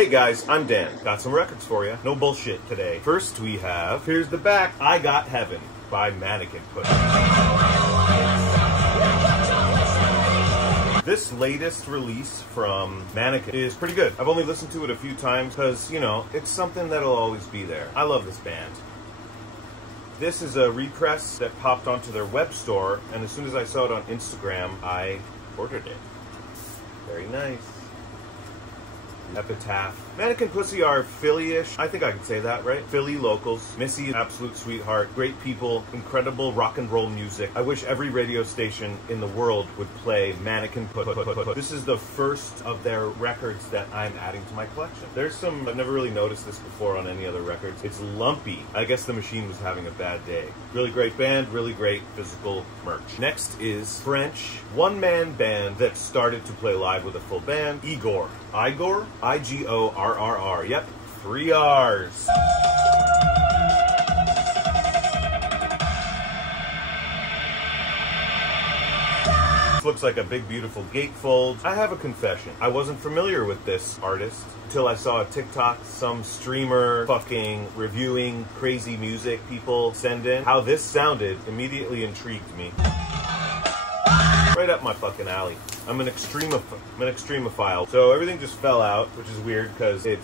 Hey guys, I'm Dan. Got some records for you. No bullshit today. First we have, here's the back, I Got Heaven by Mannequin. This latest release from Mannequin is pretty good. I've only listened to it a few times because, you know, it's something that'll always be there. I love this band. This is a repress that popped onto their web store, and as soon as I saw it on Instagram, I ordered it. Very nice. Epitaph. Mannequin Pussy are Philly-ish. I think I can say that, right? Philly locals. Missy, absolute sweetheart. Great people. Incredible rock and roll music. I wish every radio station in the world would play Mannequin Pussy. This is the first of their records that I'm adding to my collection. There's some, I've never really noticed this before on any other records. It's lumpy. I guess the machine was having a bad day. Really great band, really great physical merch. Next is French one-man band that started to play live with a full band. Igorrr. Igorrr? I-G-O-R-R-R. Yep, 3 R's. Looks like a big, beautiful gatefold. I have a confession. I wasn't familiar with this artist until I saw a TikTok, some streamer fucking reviewing crazy music people send in. How this sounded immediately intrigued me. Right up my fucking alley. I'm an extremophile. So everything just fell out, which is weird because it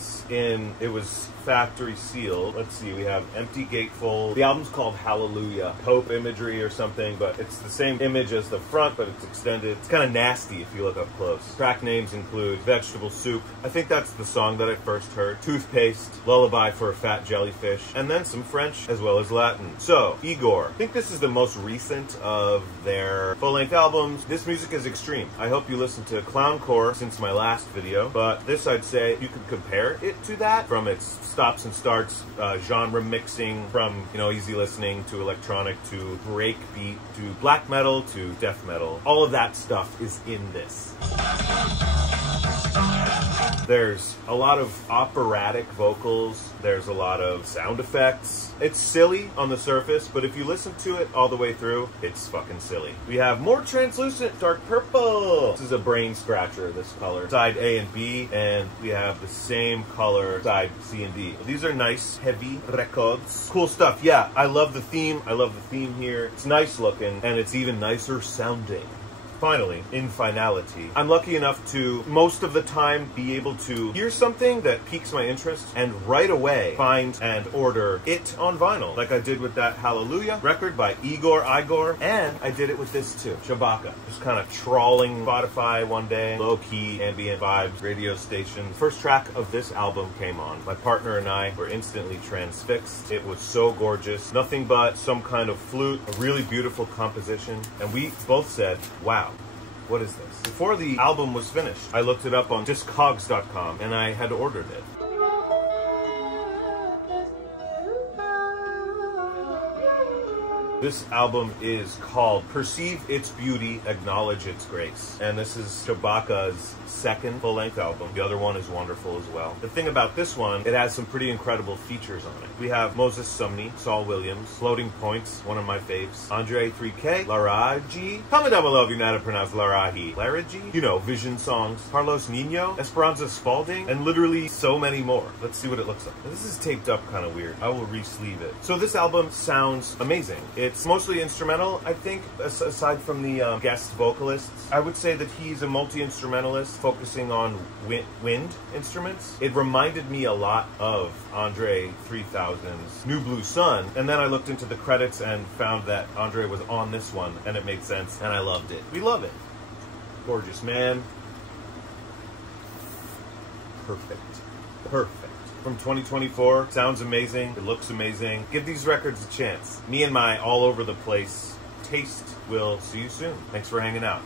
was factory sealed. Let's see, we have empty gatefold. The album's called Hallelujah. Pope imagery or something, but it's the same image as the front, but it's extended. It's kind of nasty if you look up close. Track names include Vegetable Soup. I think that's the song that I first heard. Toothpaste, Lullaby for a Fat Jellyfish, and then some French as well as Latin. So, Igorrr. I think this is the most recent of their full-length albums. This music is extreme. I hope you listened to Clowncore since my last video, but this I'd say you could compare it to that from its stops and starts, genre mixing from, you know, easy listening to electronic to breakbeat to black metal to death metal. All of that stuff is in this. There's a lot of operatic vocals. There's a lot of sound effects. It's silly on the surface, but if you listen to it all the way through, it's fucking silly. We have more translucent dark purple. This is a brain scratcher, this color. Side A and B, and we have the same color side C and D. These are nice, heavy records. Cool stuff. Yeah, I love the theme. I love the theme here. It's nice looking, and it's even nicer sounding. Finally, in finality, I'm lucky enough to, most of the time, be able to hear something that piques my interest and right away find and order it on vinyl, like I did with that Hallelujah record by Igorrr, and I did it with this too, Shabaka. Just kind of trawling Spotify one day, low-key, ambient vibes, radio station. First track of this album came on. My partner and I were instantly transfixed. It was so gorgeous. Nothing but some kind of flute, a really beautiful composition, and we both said, wow. What is this? Before the album was finished, I looked it up on discogs.com and I had ordered it. This album is called Perceive Its Beauty, Acknowledge Its Grace. And this is Shabaka's second full-length album. The other one is wonderful as well. The thing about this one, it has some pretty incredible features on it. We have Moses Sumney, Saul Williams, Floating Points, one of my faves, Andre 3K, Laraji, comment down below if you know how to pronounce Laraji, Laraji, you know, Vision songs, Carlos Nino, Esperanza Spalding, and literally so many more. Let's see what it looks like. This is taped up kind of weird. I will re-sleeve it. So this album sounds amazing. It's mostly instrumental, I think, aside from the guest vocalists. I would say that he's a multi-instrumentalist focusing on wind instruments. It reminded me a lot of Andre 3000's New Blue Sun, and then I looked into the credits and found that Andre was on this one, and it made sense, and I loved it. We love it. Gorgeous, man. Perfect. Perfect. From 2024, sounds amazing, it looks amazing. Give these records a chance. Me and my all over the place taste will see you soon. Thanks for hanging out.